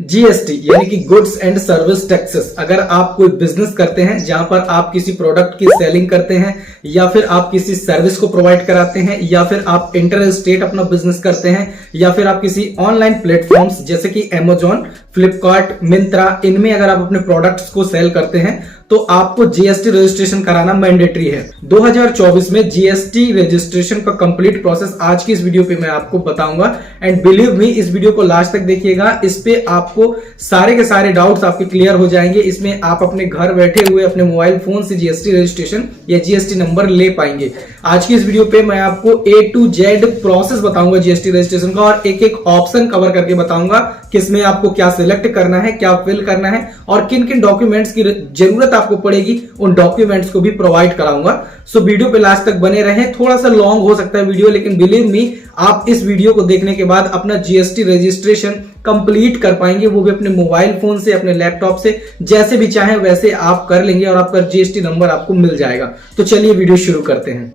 GST यानी कि goods and service taxes. अगर आप कोई बिजनेस करते हैं जहां पर आप किसी प्रोडक्ट की सेलिंग करते हैं या फिर आप किसी सर्विस को प्रोवाइड कराते हैं या फिर आप इंटर स्टेट अपना बिजनेस करते हैं या फिर आप किसी ऑनलाइन प्लेटफॉर्म्स जैसे कि Amazon, फ्लिपकार्ट, मिंत्रा, इनमें अगर आप अपने प्रोडक्ट्स को सेल करते हैं तो आपको जीएसटी रजिस्ट्रेशन कराना मैंडेटरी है। 2024 में जीएसटी रजिस्ट्रेशन का कंप्लीट प्रोसेस आज की इस वीडियो पे मैं आपको बताऊंगा एंड बिलीव मी, इस वीडियो को लास्ट तक देखिएगा। इस पे आपको सारे के सारे डाउट्स आपके क्लियर हो जाएंगे। इसमें आप अपने घर बैठे हुए अपने मोबाइल फोन से जीएसटी रजिस्ट्रेशन या जीएसटी नंबर ले पाएंगे। आज की इस वीडियो पे मैं आपको A to Z प्रोसेस बताऊंगा जीएसटी रजिस्ट्रेशन का और एक एक ऑप्शन कवर करके बताऊंगा किसमें आपको क्या सिलेक्ट करना है, क्या फिल करना है और किन किन डॉक्यूमेंट्स की जरूरत आपको पड़ेगी, उन डॉक्यूमेंट्स को भी प्रोवाइड कराऊंगा। सो वीडियो पे लास्ट तक बने रहें। थोड़ा सा लॉन्ग हो सकता है वीडियो, लेकिन बिलीव मी, आप इस वीडियो को देखने के बाद अपना जीएसटी रजिस्ट्रेशन कंप्लीट कर पाएंगे, वो भी अपने मोबाइल फोन से, अपने लैपटॉप से, जैसे भी चाहें वैसे आप कर लेंगे और आपका जीएसटी नंबर आपको मिल जाएगा। तो चलिए वीडियो शुरू करते हैं।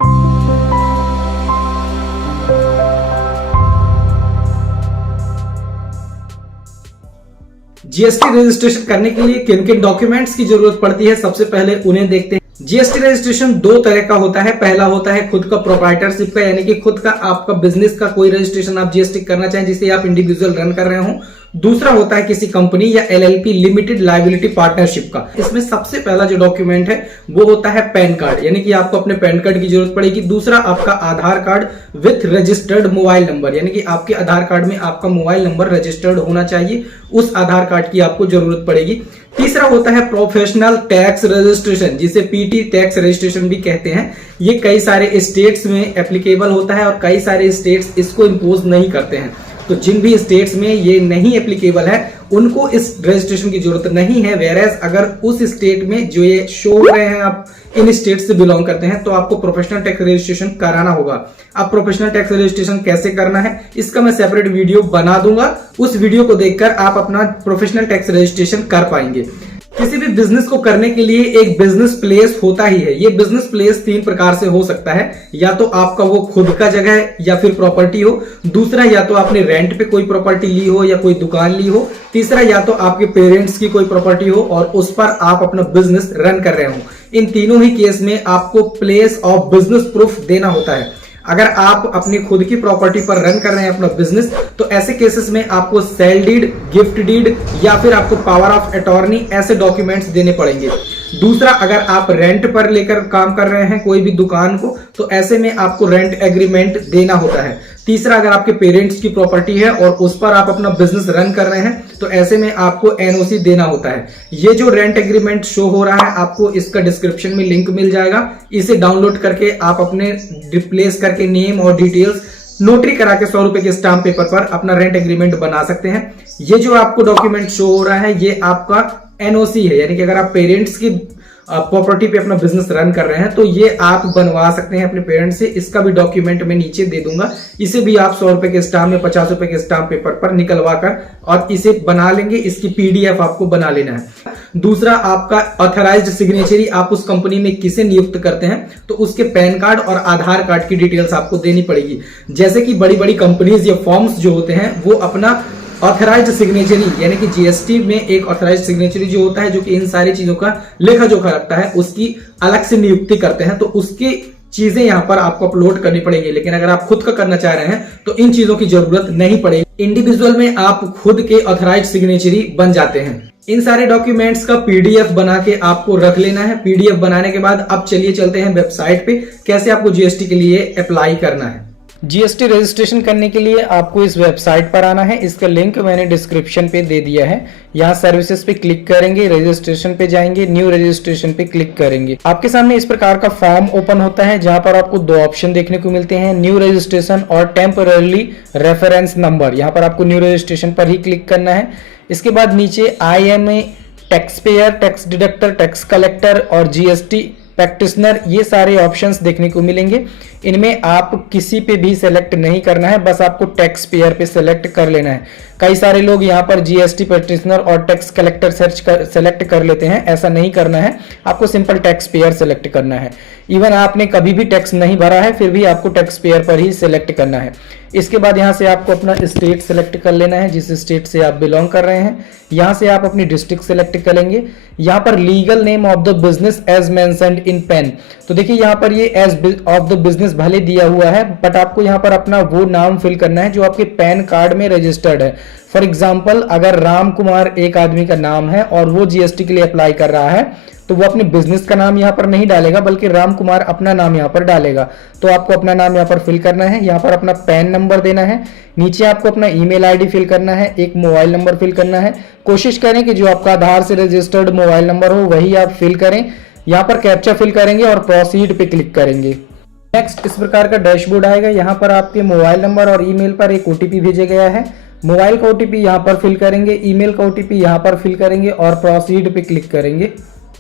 जीएसटी रजिस्ट्रेशन करने के लिए किन किन डॉक्यूमेंट्स की जरूरत पड़ती है, सबसे पहले उन्हें देखते हैं। जीएसटी रजिस्ट्रेशन दो तरह का होता है। पहला होता है खुद का प्रोप्राइटरशिप का, यानी कि खुद का आपका बिजनेस का कोई रजिस्ट्रेशन आप जीएसटी करना चाहें जिसे आप इंडिविजुअल रन कर रहे हो। दूसरा होता है किसी कंपनी या एलएलपी लिमिटेड लायबिलिटी पार्टनरशिप का। इसमें सबसे पहला जो डॉक्यूमेंट है वो होता है पैन कार्ड, यानी कि आपको अपने पैन कार्ड की जरूरत पड़ेगी। दूसरा आपका Aadhaar card with registered mobile number, यानी कि आपके आधार कार्ड में आपका मोबाइल नंबर रजिस्टर्ड होना चाहिए, उस आधार कार्ड की आपको जरूरत पड़ेगी। तीसरा होता है प्रोफेशनल टैक्स रजिस्ट्रेशन, जिसे पीटी टैक्स रजिस्ट्रेशन भी कहते हैं। ये कई सारे स्टेट्स में एप्लीकेबल होता है और कई सारे स्टेट्स इसको इंपोज नहीं करते हैं। तो जिन भी स्टेट्स में ये नहीं एप्लीकेबल है उनको इस रजिस्ट्रेशन की जरूरत नहीं है। वेरएज अगर उस स्टेट में जो ये शो हो रहे हैं आप इन स्टेट से बिलोंग करते हैं तो आपको प्रोफेशनल टैक्स रजिस्ट्रेशन कराना होगा। अब प्रोफेशनल टैक्स रजिस्ट्रेशन कैसे करना है इसका मैं सेपरेट वीडियो बना दूंगा, उस वीडियो को देखकर आप अपना प्रोफेशनल टैक्स रजिस्ट्रेशन कर पाएंगे। किसी भी बिजनेस को करने के लिए एक बिजनेस प्लेस होता ही है। ये बिजनेस प्लेस तीन प्रकार से हो सकता है, या तो आपका वो खुद का जगह है या फिर प्रॉपर्टी हो। दूसरा, या तो आपने रेंट पे कोई प्रॉपर्टी ली हो या कोई दुकान ली हो। तीसरा, या तो आपके पेरेंट्स की कोई प्रॉपर्टी हो और उस पर आप अपना बिजनेस रन कर रहे हो। इन तीनों ही केस में आपको प्लेस ऑफ बिजनेस प्रूफ देना होता है। अगर आप अपनी खुद की प्रॉपर्टी पर रन कर रहे हैं अपना बिजनेस, तो ऐसे केसेस में आपको सेल डीड, गिफ्ट डीड या फिर आपको पावर ऑफ अटॉर्नी ऐसे डॉक्यूमेंट्स देने पड़ेंगे। दूसरा, अगर आप रेंट पर लेकर काम कर रहे हैं कोई भी दुकान को, तो ऐसे में आपको रेंट एग्रीमेंट देना होता है। तीसरा, अगर आपके पेरेंट्स की प्रॉपर्टी है और उस पर आप अपना बिजनेस रन कर रहे हैं तो ऐसे में आपको एनओसी देना होता है। ये जो रेंट एग्रीमेंट शो हो रहा है आपको इसका डिस्क्रिप्शन में लिंक मिल जाएगा, इसे डाउनलोड करके आप अपने रिप्लेस करके नेम और डिटेल्स नोटरी करा के 100 रुपए के स्टाम्प पेपर पर अपना रेंट एग्रीमेंट बना सकते हैं। ये जो आपको डॉक्यूमेंट शो हो रहा है ये आपका एनओसी है, यानी कि अगर आप पेरेंट्स की प्रॉपर्टी पे अपना बिजनेस रन कर रहे हैं तो ये आप बनवा सकते हैं अपने पेरेंट्स से। इसका भी डॉक्यूमेंट मैं नीचे दे दूंगा, इसे भी आप 100 रुपए के स्टाम्प या 50 रुपए के स्टाम्प पेपर पर निकलवा कर और इसे बना लेंगे। इसकी पीडीएफ आपको बना लेना है। दूसरा, आपका ऑथराइज्ड सिग्नेचरी, आप उस कंपनी में किसे नियुक्त करते हैं तो उसके पैन कार्ड और आधार कार्ड की डिटेल्स आपको देनी पड़ेगी। जैसे कि बड़ी बड़ी कंपनीज या फॉर्म्स जो होते हैं वो अपना ऑथराइज्ड सिग्नेचरी, यानी कि जीएसटी में एक ऑथराइज्ड सिग्नेचरी जो होता है जो कि इन सारी चीजों का लेखा जोखा रखता है, उसकी अलग से नियुक्ति करते हैं, तो उसकी चीजें यहां पर आपको अपलोड करनी पड़ेगी। लेकिन अगर आप खुद का करना चाह रहे हैं तो इन चीजों की जरूरत नहीं पड़ेगी। इंडिविजुअल में आप खुद के ऑथराइज्ड सिग्नेचरी बन जाते हैं। इन सारे डॉक्यूमेंट्स का पीडीएफ बना के आपको रख लेना है। पीडीएफ बनाने के बाद अब चलिए चलते हैं वेबसाइट पे, कैसे आपको जीएसटी के लिए अप्लाई करना है। जीएसटी रजिस्ट्रेशन करने के लिए आपको इस वेबसाइट पर आना है। इसका लिंक मैंने डिस्क्रिप्शन पे दे दिया है। यहाँ सर्विसेज पे क्लिक करेंगे, रजिस्ट्रेशन पे जाएंगे, न्यू रजिस्ट्रेशन पे क्लिक करेंगे। आपके सामने इस प्रकार का फॉर्म ओपन होता है जहां पर आपको दो ऑप्शन देखने को मिलते हैं, न्यू रजिस्ट्रेशन और टेम्पररी रेफरेंस नंबर। यहाँ पर आपको न्यू रजिस्ट्रेशन पर ही क्लिक करना है। इसके बाद नीचे I am a tax payer, tax deductor, tax collector और जीएसटी प्रैक्टिशनर, ये सारे ऑप्शंस देखने को मिलेंगे। इनमें आप किसी पे भी सेलेक्ट नहीं करना है, बस आपको टैक्स पेयर पे सेलेक्ट कर लेना है। कई सारे लोग यहाँ पर जीएसटी प्रैक्टिशनर और टैक्स कलेक्टर सेलेक्ट कर लेते हैं, ऐसा नहीं करना है। आपको सिंपल टैक्स पेयर सेलेक्ट करना है। इवन आपने कभी भी टैक्स नहीं भरा है फिर भी आपको टैक्स पेयर पर ही सेलेक्ट करना है। इसके बाद यहाँ से आपको अपना स्टेट सेलेक्ट कर लेना है, जिस स्टेट से आप बिलोंग कर रहे हैं। यहाँ से आप अपनी डिस्ट्रिक्ट सेलेक्ट करेंगे। यहाँ पर legal name of the business as mentioned in PAN, तो देखिए यहाँ पर ये एज ऑफ द बिजनेस भले दिया हुआ है, बट आपको यहाँ पर अपना वो नाम फिल करना है जो आपके पैन कार्ड में रजिस्टर्ड है। फॉर एग्जाम्पल, अगर राम कुमार एक आदमी का नाम है और वो जीएसटी के लिए अप्लाई कर रहा है, तो वो अपने बिजनेस का नाम यहाँ पर नहीं डालेगा, बल्कि राम कुमार अपना नाम यहाँ पर डालेगा। तो आपको अपना नाम यहाँ पर फिल करना है, यहाँ पर अपना पैन नंबर देना है, नीचे आपको अपना ईमेल आईडी फिल करना है, एक मोबाइल नंबर फिल करना है। कोशिश करें कि जो आपका आधार से रजिस्टर्ड मोबाइल नंबर हो वही आप फिल करें। यहाँ पर कैप्चा फिल करेंगे और प्रोसीड पे क्लिक करेंगे। नेक्स्ट इस प्रकार का डैशबोर्ड आएगा। यहाँ पर आपके मोबाइल नंबर और ईमेल पर एक ओटीपी भेजा गया है। मोबाइल का ओटीपी यहाँ पर फिल करेंगे, ईमेल का ओटीपी यहाँ पर फिल करेंगे और प्रोसीड पे क्लिक करेंगे।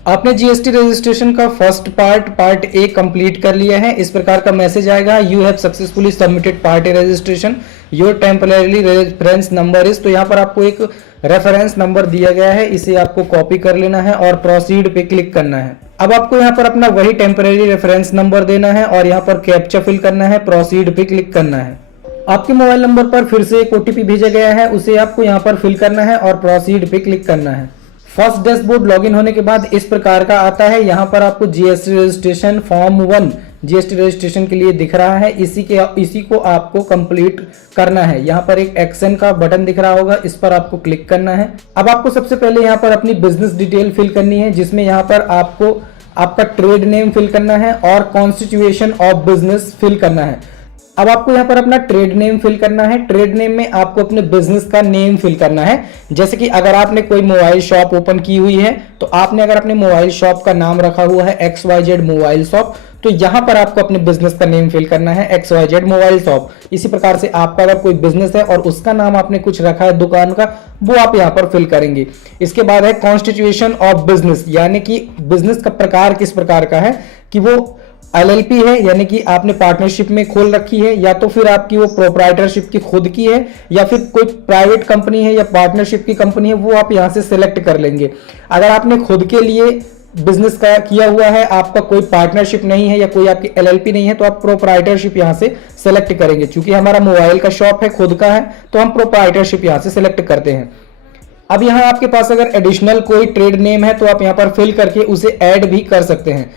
आपने जीएसटी रजिस्ट्रेशन का फर्स्ट पार्ट ए कंप्लीट कर लिया है। इस प्रकार का मैसेज आएगा, you have successfully submitted part A registration, your temporary reference number is. तो यहाँ पर आपको एक रेफरेंस नंबर दिया गया है, इसे आपको कॉपी कर लेना है और प्रोसीड पे क्लिक करना है। अब आपको यहाँ पर अपना वही टेम्परेरी रेफरेंस नंबर देना है और यहाँ पर कैप्चा फिल करना है, प्रोसीड पे क्लिक करना है। आपके मोबाइल नंबर पर फिर से एक ओटीपी भेजा गया है, उसे आपको यहाँ पर फिल करना है और प्रोसीड पे क्लिक करना है। फर्स्ट डैशबोर्ड लॉगिन होने के बाद इस प्रकार का आता है। यहाँ पर आपको GST registration form 1 GST registration के लिए दिख रहा है, इसी को आपको कंप्लीट करना है। यहाँ पर एक एक्शन का बटन दिख रहा होगा, इस पर आपको क्लिक करना है। अब आपको सबसे पहले यहाँ पर अपनी बिजनेस डिटेल फिल करनी है, जिसमें यहाँ पर आपको आपका ट्रेड नेम फिल करना है और कॉन्स्टिट्यूशन ऑफ बिजनेस फिल करना है। अब आपको यहाँ पर अपना ट्रेड नेम फिल करना है। ट्रेड नेम में आपको अपने बिजनेस का नेम फिल करना है। जैसे कि अगर आपने कोई मोबाइल शॉप ओपन की हुई है, तो आपने अगर अपने मोबाइल शॉप का नाम रखा हुआ है XYZ मोबाइल शॉप, तो यहाँ पर आपको अपने बिजनेस का नेम फिल करना है XYZ मोबाइल शॉप। इसी प्रकार से आपका अगर कोई बिजनेस है और उसका नाम आपने कुछ रखा है दुकान का, वो आप यहाँ पर फिल करेंगे। इसके बाद है कॉन्स्टिट्यूशन ऑफ बिजनेस, यानी कि बिजनेस का प्रकार किस प्रकार का है, कि वो LLP है, यानी कि आपने पार्टनरशिप में खोल रखी है, या तो फिर आपकी वो प्रोप्राइटरशिप की खुद की है, या फिर कोई प्राइवेट कंपनी है या पार्टनरशिप की कंपनी है, वो आप यहां से सिलेक्ट कर लेंगे। अगर आपने खुद के लिए बिजनेस का किया हुआ है, आपका कोई पार्टनरशिप नहीं है या कोई आपकी LLP नहीं है, तो आप प्रोप्राइटरशिप यहां से सिलेक्ट करेंगे। चूंकि हमारा मोबाइल का शॉप है, खुद का है, तो हम प्रोप्राइटरशिप यहां से सिलेक्ट करते हैं। अब यहाँ आपके पास अगर एडिशनल कोई ट्रेड नेम है, तो आप यहाँ पर फिल करके उसे ऐड भी कर सकते हैं।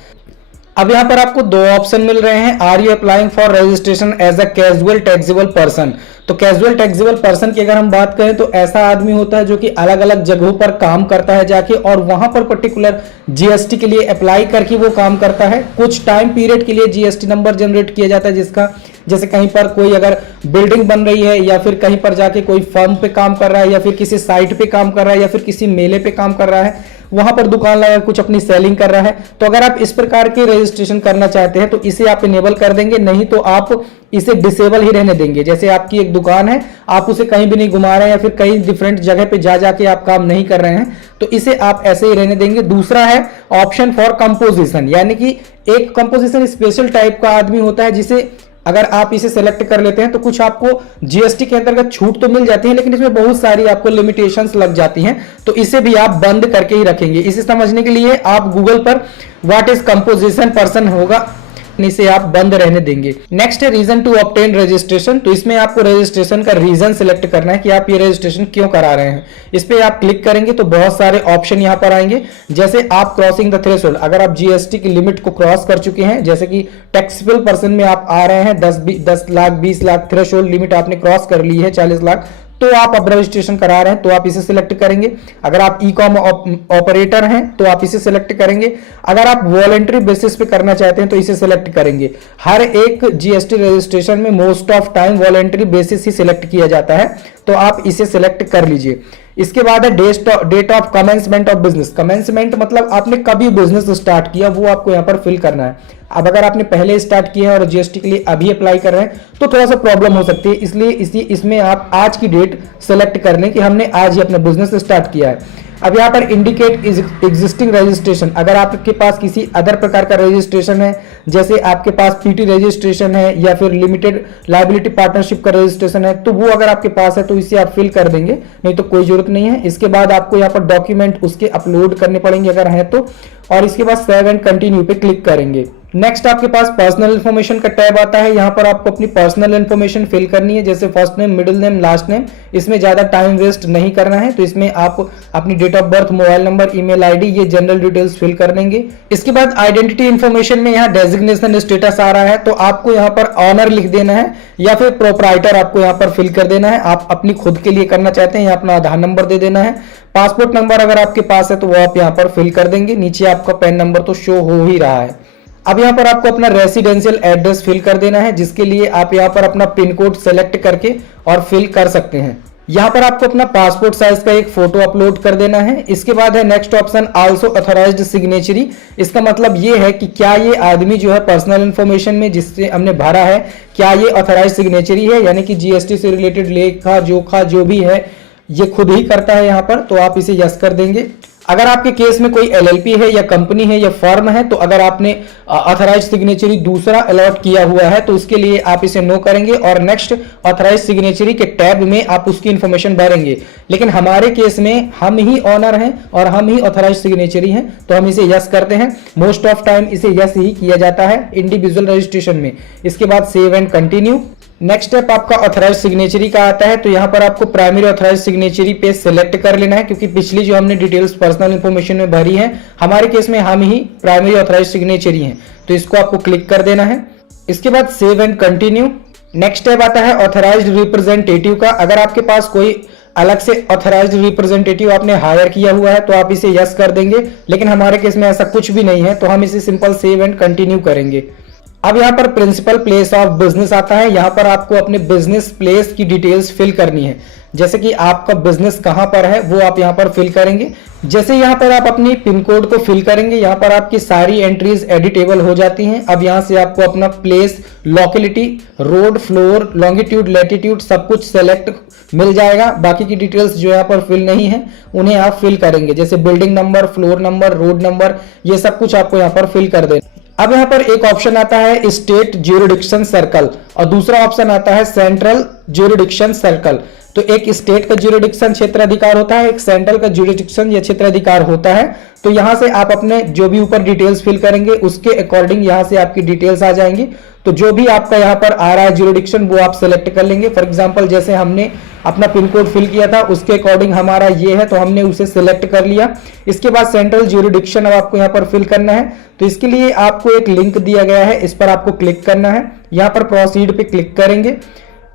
अब यहाँ पर आपको दो ऑप्शन मिल रहे हैं, are you applying for registration as a casual taxable person. तो कैजुअल टैक्सेबल पर्सन की अगर हम बात करें, तो ऐसा आदमी होता है जो कि अलग अलग जगहों पर काम करता है जाके, और वहां पर पर्टिकुलर जीएसटी के लिए अप्लाई करके वो काम करता है। कुछ टाइम पीरियड के लिए जीएसटी नंबर जनरेट किया जाता है, जिसका जैसे कहीं पर कोई अगर बिल्डिंग बन रही है, या फिर कहीं पर जाके कोई फर्म पे काम कर रहा है, या फिर किसी साइट पे काम कर रहा है, या फिर किसी मेले पे काम कर रहा है, वहां पर दुकान लगा कुछ अपनी सेलिंग कर रहा है। तो अगर आप इस प्रकार के रजिस्ट्रेशन करना चाहते हैं, तो इसे आप इनेबल कर देंगे, नहीं तो आप इसे डिसेबल ही रहने देंगे। जैसे आपकी एक दुकान है, आप उसे कहीं भी नहीं घुमा रहे हैं, या फिर कहीं डिफरेंट जगह पे जा जाके आप काम नहीं कर रहे हैं, तो इसे आप ऐसे ही रहने देंगे। दूसरा है ऑप्शन फॉर कंपोजिशन, यानी कि एक कंपोजिशन स्पेशल टाइप का आदमी होता है, जिसे अगर आप इसे सेलेक्ट कर लेते हैं तो कुछ आपको जीएसटी के अंतर्गत छूट तो मिल जाती है, लेकिन इसमें बहुत सारी आपको लिमिटेशंस लग जाती हैं, तो इसे भी आप बंद करके ही रखेंगे। इसे समझने के लिए आप गूगल पर व्हाट इज कंपोजिशन पर्सन होगा, इसे आप बंद रहने देंगे। नेक्स्ट है रीजन टू ऑब्टेन रजिस्ट्रेशन। तो इसमें आपको रजिस्ट्रेशन का रीजन सिलेक्ट करना है कि आप ये रजिस्ट्रेशन क्यों करा रहे हैं। इस पे आप क्लिक करेंगे तो बहुत सारे ऑप्शन यहाँ पर आएंगे, जैसे आप क्रॉसिंग द थ्रेशोल्ड, अगर आप जीएसटी की लिमिट को क्रॉस कर चुके हैं, जैसे कि टैक्सेबल पर्सन में आप आ रहे हैं 10 लाख 20 लाख थ्रेशोल्ड लिमिट आपने क्रॉस कर ली है 40 लाख, तो आप अब रजिस्ट्रेशन करा रहे हैं तो आप इसे सिलेक्ट करेंगे। अगर आप ई कॉम ऑपरेटर हैं तो आप इसे सिलेक्ट करेंगे। अगर आप वॉलंटरी बेसिस पे करना चाहते हैं तो इसे सिलेक्ट करेंगे। हर एक जीएसटी रजिस्ट्रेशन में most of time voluntary basis he select किया जाता है, तो आप इसे सिलेक्ट कर लीजिए। इसके बाद है date of commencement of business. Commencement मतलब आपने कभी बिजनेस स्टार्ट किया, वो आपको यहाँ पर फिल करना है। अब अगर आपने पहले स्टार्ट किया है और जीएसटी के लिए अभी अप्लाई कर रहे हैं तो थोड़ा सा प्रॉब्लम हो सकती है, इसलिए इसमें आप आज की डेट सेलेक्ट कर लें कि हमने आज ही अपना बिजनेस स्टार्ट किया है। अब यहाँ पर इंडिकेट एग्जिस्टिंग रजिस्ट्रेशन, अगर आपके पास किसी अदर प्रकार का रजिस्ट्रेशन है, जैसे आपके पास पीटी रजिस्ट्रेशन है या फिर लिमिटेड लायबिलिटी पार्टनरशिप का रजिस्ट्रेशन है, तो वो अगर आपके पास है तो इसे आप फिल कर देंगे, नहीं तो कोई जरूरत नहीं है। इसके बाद आपको यहाँ पर डॉक्यूमेंट उसके अपलोड करने पड़ेंगे अगर है तो, और इसके बाद सेव एंड कंटिन्यू पे क्लिक करेंगे। नेक्स्ट आपके पास पर्सनल इन्फॉर्मेशन का टैब आता है। यहाँ पर आपको अपनी पर्सनल इन्फॉर्मेशन फिल करनी है, जैसे first name, middle name, last name. इसमें ज्यादा टाइम वेस्ट नहीं करना है, तो इसमें आप अपनी date of birth, mobile number, email ID, ये जनरल डिटेल्स फिल कर देंगे। इसके बाद आइडेंटिटी इन्फॉर्मेशन में यहाँ डेजिग्नेशन स्टेटस आ रहा है, तो आपको यहाँ पर ऑनर लिख देना है या फिर प्रोप्राइटर आपको यहाँ पर फिल कर देना है। आप अपनी खुद के लिए करना चाहते हैं या अपना आधार नंबर दे देना है। पासपोर्ट नंबर अगर आपके पास है तो वो आप यहाँ पर फिल कर देंगे। नीचे आपका पैन नंबर तो शो हो ही रहा है। अब यहाँ पर आपको अपना रेसिडेंशियल एड्रेस फिल कर देना है, जिसके लिए आप यहाँ पर अपना पिन कोड सेलेक्ट करके और फिल कर सकते हैं। यहाँ पर आपको अपना पासपोर्ट साइज का एक फोटो अपलोड कर देना है। इसके बाद है next option, also authorised signatory. इसका मतलब ये है कि क्या ये आदमी जो है पर्सनल इंफॉर्मेशन में जिससे हमने भरा है, क्या ये ऑथराइज्ड सिग्नेचरी है, यानी कि जीएसटी से रिलेटेड लेखा जोखा जो भी है ये खुद ही करता है यहाँ पर, तो आप इसे यस कर देंगे। अगर आपके केस में कोई एलएलपी है या कंपनी है या फर्म है, तो अगर आपने ऑथराइज्ड सिग्नेचरी दूसरा अलॉट किया हुआ है तो उसके लिए आप इसे नो करेंगे और नेक्स्ट ऑथराइज्ड सिग्नेचरी के टैब में आप उसकी इंफॉर्मेशन भरेंगे। लेकिन हमारे केस में हम ही ऑनर हैं और हम ही ऑथराइज्ड सिग्नेचरी हैं, तो हम इसे यस करते हैं। मोस्ट ऑफ टाइम इसे यस ही किया जाता है इंडिविजुअल रजिस्ट्रेशन में। इसके बाद save and continue. Next step आपका ऑथराइज्ड सिग्नेचरी का आता है, तो यहाँ पर आपको प्राइमरी ऑथराइज्ड सिग्नेचरी पे सिलेक्ट कर लेना है, क्योंकि पिछली जो हमने डिटेल्स पर्सनल इंफॉर्मेशन में भरी है, हमारे केस में हम ही प्राइमरी ऑथराइज्ड सिग्नेचरी हैं, तो इसको आपको क्लिक कर देना है। इसके बाद save and continue. Next step आता है ऑथराइज्ड रिप्रेजेंटेटिव का। अगर आपके पास कोई अलग से ऑथराइज्ड रिप्रेजेंटेटिव आपने हायर किया हुआ है तो आप इसे यस कर देंगे, लेकिन हमारे केस में ऐसा कुछ भी नहीं है, तो हम इसे सिंपल सेव एंड कंटिन्यू करेंगे। अब यहाँ पर प्रिंसिपल प्लेस ऑफ बिजनेस आता है। यहाँ पर आपको अपने बिजनेस प्लेस की डिटेल्स फिल करनी है, जैसे कि आपका बिजनेस कहाँ पर है वो आप यहाँ पर फिल करेंगे। जैसे यहाँ पर आप अपनी पिन कोड को फिल करेंगे, यहाँ पर आपकी सारी एंट्रीज एडिटेबल हो जाती हैं। अब यहाँ से आपको अपना place, locality, road, floor, longitude, latitude सब कुछ सेलेक्ट मिल जाएगा। बाकी की डिटेल्स जो यहाँ पर फिल नहीं है उन्हें आप फिल करेंगे, जैसे building number, floor number, road number, ये सब कुछ आपको यहाँ पर फिल कर देना। अब यहाँ पर एक ऑप्शन आता है स्टेट ज्यूरिडिक्शन सर्कल और दूसरा ऑप्शन आता है सेंट्रल ज्यूरिडिक्शन सर्कल। तो एक स्टेट का ज्यूरिडिक्शन क्षेत्राधिकार होता है, एक सेंट्रल का ज्यूरिडिक्शन या क्षेत्राधिकार होता है। तो यहाँ से आप अपने जो भी ऊपर डिटेल्स फिल करेंगे उसके अकॉर्डिंग यहाँ से आपकी डिटेल्स आ जाएंगी। तो जो भी आपका यहाँ पर आ रहा है ज्यूरिडिक्शन वो आप सेलेक्ट कर लेंगे। फॉर एग्जांपल जैसे हमने अपना पिन कोड फिल किया था उसके अकॉर्डिंग हमारा ये है, तो हमने उसे सिलेक्ट कर लिया। इसके बाद सेंट्रल ज्यूरिडिक्शन अब आपको यहाँ पर फिल करना है, तो इसके लिए आपको एक लिंक दिया गया है, इस पर आपको क्लिक करना है। यहाँ पर प्रोसीड पे क्लिक करेंगे,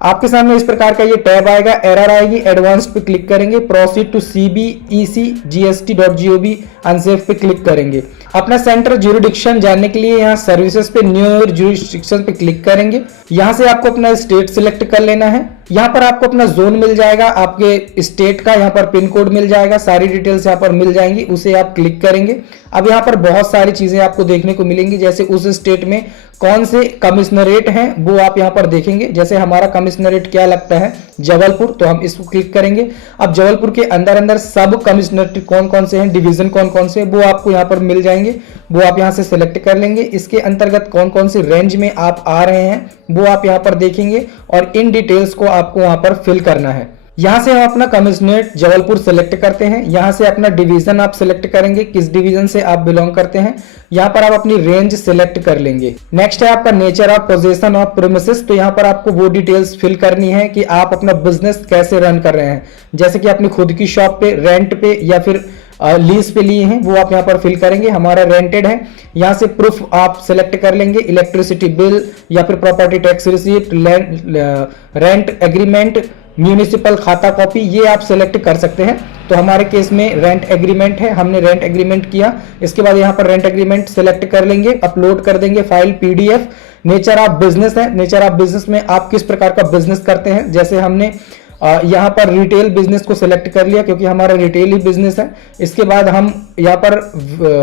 आपके सामने इस प्रकार का ये टैब आएगा, एरर आएगी, एडवांस पे क्लिक करेंगे, प्रोसीड टू cbecgst.gov अनसेफ पे क्लिक करेंगे। अपना सेंटर ज्यूरिडिक्शन जानने के लिए यहाँ सर्विसेज पे न्यू ज्यूरिडिक्शन पे क्लिक करेंगे। यहाँ से आपको अपना स्टेट सिलेक्ट कर लेना है। यहाँ पर आपको अपना जोन मिल जाएगा, आपके स्टेट का यहाँ पर पिन कोड मिल जाएगा, सारी डिटेल्स यहाँ पर मिल जाएंगी, उसे आप क्लिक करेंगे। अब यहाँ पर बहुत सारी चीजें आपको देखने को मिलेंगी, जैसे उस स्टेट में कौन से कमिश्नरेट हैं वो आप यहाँ पर देखेंगे। जैसे हमारा कमिश्नरेट क्या लगता है, जबलपुर, तो हम इसको क्लिक करेंगे। अब जबलपुर के अंदर अंदर सब कमिश्नरेट कौन कौन से हैं, डिवीजन कौन कौन से, वो आपको यहाँ पर मिल जाएंगे, वो आप यहाँ से सिलेक्ट कर लेंगे। इसके अंतर्गत कौन कौन से रेंज में आप आ रहे हैं वो आप यहाँ पर देखेंगे और इन डिटेल्स को आपको वहां पर फिल करना है। यहां से हम अपना कमिश्नरेट जबलपुर सेलेक्ट करते हैं। यहां से अपना डिवीजन आप सिलेक्ट करेंगे, किस डिवीजन से आप बिलोंग करते हैं। यहां पर आप अपनी रेंज सिलेक्ट कर लेंगे। नेक्स्ट है आपका nature of position of premises, तो यहां पर आपको वो डिटेल्स फिल करनी है कि आप अपना बिजनेस कैसे रन कर रहे हैं, जैसे कि अपनी खुद की शॉप पे, रेंट पे या फिर लीज पे लिए हैं, वो आप यहाँ पर फिल करेंगे। हमारा रेंटेड है, यहाँ से प्रूफ आप सिलेक्ट कर लेंगे, इलेक्ट्रिसिटी बिल या फिर property tax receipt, rent agreement, municipal खाता कॉपी, ये आप सिलेक्ट कर सकते हैं। तो हमारे केस में रेंट एग्रीमेंट है, हमने रेंट एग्रीमेंट किया। इसके बाद यहाँ पर रेंट एग्रीमेंट सिलेक्ट कर लेंगे, अपलोड कर देंगे file PDF. Nature of business है, नेचर ऑफ बिजनेस में आप किस प्रकार का बिजनेस करते हैं, जैसे हमने यहाँ पर रिटेल बिजनेस को सिलेक्ट कर लिया क्योंकि हमारा रिटेल ही बिजनेस है। इसके बाद हम यहाँ पर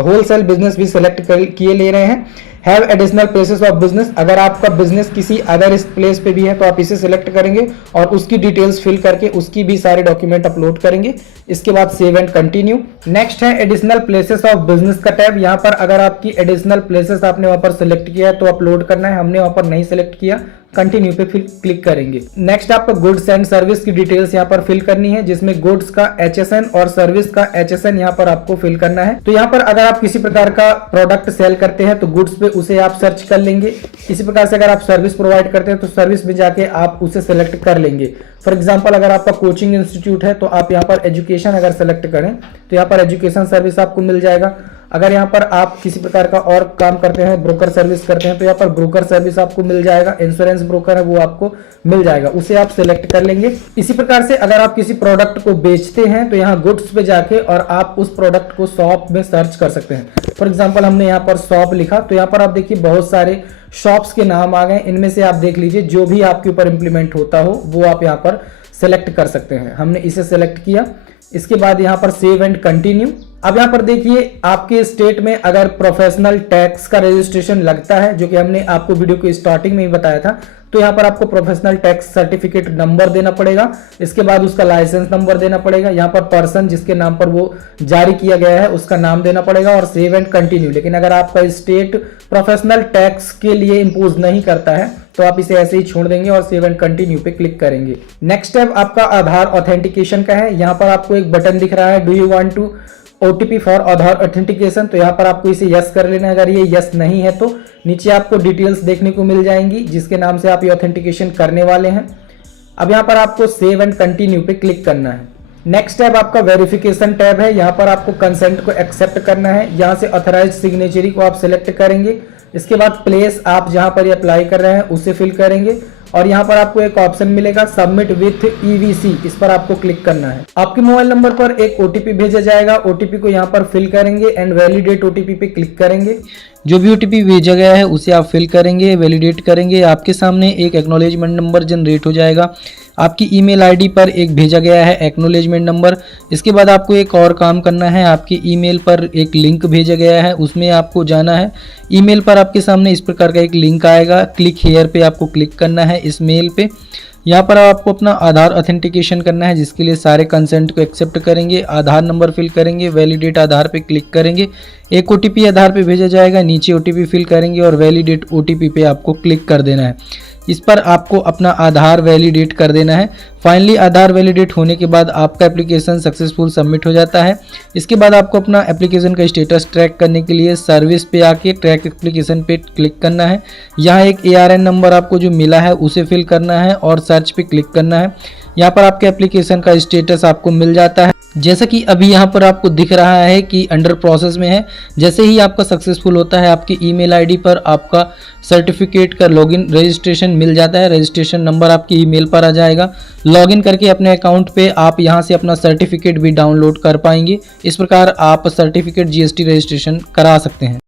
होलसेल बिजनेस भी सिलेक्ट किए ले रहे हैं। Have additional places of business, अगर आपका बिजनेस किसी अदर प्लेस पे भी है तो आप इसे सिलेक्ट करेंगे और उसकी डिटेल्स फिल करके उसकी भी सारे डॉक्यूमेंट अपलोड करेंगे। इसके बाद सेव एंड कंटिन्यू। नेक्स्ट है एडिशनल प्लेसेस ऑफ बिजनेस का टैब। यहाँ पर अगर आपकी एडिशनल प्लेसेस आपने वहां पर सिलेक्ट किया है तो अपलोड करना है, हमने वहां पर नहीं सिलेक्ट किया कंटिन्यू पे क्लिक करेंगे। नेक्स्ट आपको गुड्स एंड सर्विस की डिटेल्स यहाँ पर फिल करनी है, जिसमें गुड्स का HSN और सर्विस का HSN यहाँ पर आपको फिल करना है। तो यहाँ पर अगर आप किसी प्रकार का प्रोडक्ट सेल करते हैं तो गुड्स पे उसे आप सर्च कर लेंगे। इसी प्रकार से अगर आप सर्विस प्रोवाइड करते हैं तो सर्विस में जाके आप उसे सेलेक्ट कर लेंगे। फॉर एग्जाम्पल अगर आपका कोचिंग इंस्टीट्यूट है तो आप यहाँ पर एजुकेशन अगर सेलेक्ट करें तो यहाँ पर एजुकेशन सर्विस आपको मिल जाएगा। अगर यहाँ पर आप किसी प्रकार का और काम करते हैं, ब्रोकर सर्विस करते हैं, तो यहाँ पर ब्रोकर सर्विस आपको मिल जाएगा। इंश्योरेंस ब्रोकर है वो आपको मिल जाएगा, उसे आप सिलेक्ट कर लेंगे। इसी प्रकार से अगर आप किसी प्रोडक्ट को बेचते हैं तो यहाँ गुड्स पे जाके और आप उस प्रोडक्ट को शॉप में सर्च कर सकते हैं। फॉर एग्जाम्पल हमने यहाँ पर शॉप लिखा तो यहाँ पर आप देखिए बहुत सारे शॉप्स के नाम आ गए। इनमें से आप देख लीजिए जो भी आपके ऊपर इंप्लीमेंट होता हो वो आप यहाँ पर सेलेक्ट कर सकते हैं। हमने इसे सेलेक्ट किया। इसके बाद यहाँ पर सेव एंड कंटिन्यू। अब यहाँ पर देखिए आपके स्टेट में अगर प्रोफेशनल टैक्स का रजिस्ट्रेशन लगता है, जो कि हमने आपको वीडियो के स्टार्टिंग में ही बताया था, तो यहाँ पर आपको प्रोफेशनल टैक्स सर्टिफिकेट नंबर देना पड़ेगा। इसके बाद उसका लाइसेंस नंबर देना पड़ेगा। यहाँ पर पर्सन जिसके नाम पर वो जारी किया गया है उसका नाम देना पड़ेगा और सेव एंड कंटिन्यू। लेकिन अगर आपका स्टेट प्रोफेशनल टैक्स के लिए इंपोज नहीं करता है तो आप इसे ऐसे ही छोड़ देंगे और सेव एंड कंटिन्यू पे क्लिक करेंगे। नेक्स्ट स्टेप आपका आधार ऑथेंटिकेशन का है। यहाँ पर आपको एक बटन दिख रहा है, do you want to OTP for Aadhaar authentication. तो यहाँ पर आपको इसे यस कर लेना है। अगर ये यस नहीं है तो नीचे आपको डिटेल्स देखने को मिल जाएंगी जिसके नाम से आप ये ऑथेंटिकेशन करने वाले हैं। अब यहाँ पर आपको सेव एंड कंटिन्यू पे क्लिक करना है। नेक्स्ट टैब आपका वेरिफिकेशन टैब है। यहाँ पर आपको कंसेंट को एक्सेप्ट करना है। यहाँ से ऑथराइज्ड सिग्नेचरी को आप सिलेक्ट करेंगे। इसके बाद प्लेस आप जहाँ पर ये अप्लाई कर रहे हैं उसे फिल करेंगे और यहाँ पर आपको एक ऑप्शन मिलेगा सबमिट विथ EVC, इस पर आपको क्लिक करना है। आपके मोबाइल नंबर पर एक OTP भेजा जाएगा। OTP को यहाँ पर फिल करेंगे एंड वैलिडेट OTP पे क्लिक करेंगे। जो भी OTP भेजा गया है उसे आप फिल करेंगे, वैलिडेट करेंगे। आपके सामने एक एक्नॉलेजमेंट नंबर जनरेट हो जाएगा। आपकी ईमेल आईडी पर एक भेजा गया है एक्नॉलेजमेंट नंबर। इसके बाद आपको एक और काम करना है। आपकी ईमेल पर एक लिंक भेजा गया है, उसमें आपको जाना है। ईमेल पर आपके सामने इस प्रकार का एक लिंक आएगा, क्लिक हेयर पे आपको क्लिक करना है इस मेल पे। यहाँ पर आपको अपना आधार ऑथेंटिकेशन करना है, जिसके लिए सारे कंसेंट को एक्सेप्ट करेंगे, आधार नंबर फिल करेंगे, वैलिडेट आधार पे क्लिक करेंगे। एक OTP आधार पे भेजा जाएगा, नीचे OTP फिल करेंगे और वैलिडेट OTP पे आपको क्लिक कर देना है। इस पर आपको अपना आधार वैलिडेट कर देना है। फाइनली आधार वैलिडेट होने के बाद आपका एप्लीकेशन सक्सेसफुल सबमिट हो जाता है। इसके बाद आपको अपना एप्लीकेशन का स्टेटस ट्रैक करने के लिए सर्विस पे आके ट्रैक एप्लीकेशन पे क्लिक करना है। यहाँ एक ARN नंबर आपको जो मिला है उसे फिल करना है और सर्च पे क्लिक करना है। यहाँ पर आपके एप्लीकेशन का स्टेटस आपको मिल जाता है, जैसा कि अभी यहाँ पर आपको दिख रहा है कि अंडर प्रोसेस में है। जैसे ही आपका सक्सेसफुल होता है आपकी ईमेल आईडी पर आपका सर्टिफिकेट का लॉगिन रजिस्ट्रेशन मिल जाता है। रजिस्ट्रेशन नंबर आपकी ईमेल पर आ जाएगा। लॉगिन करके अपने अकाउंट पे आप यहाँ से अपना सर्टिफिकेट भी डाउनलोड कर पाएंगे। इस प्रकार आप सर्टिफिकेट GST रजिस्ट्रेशन करा सकते हैं।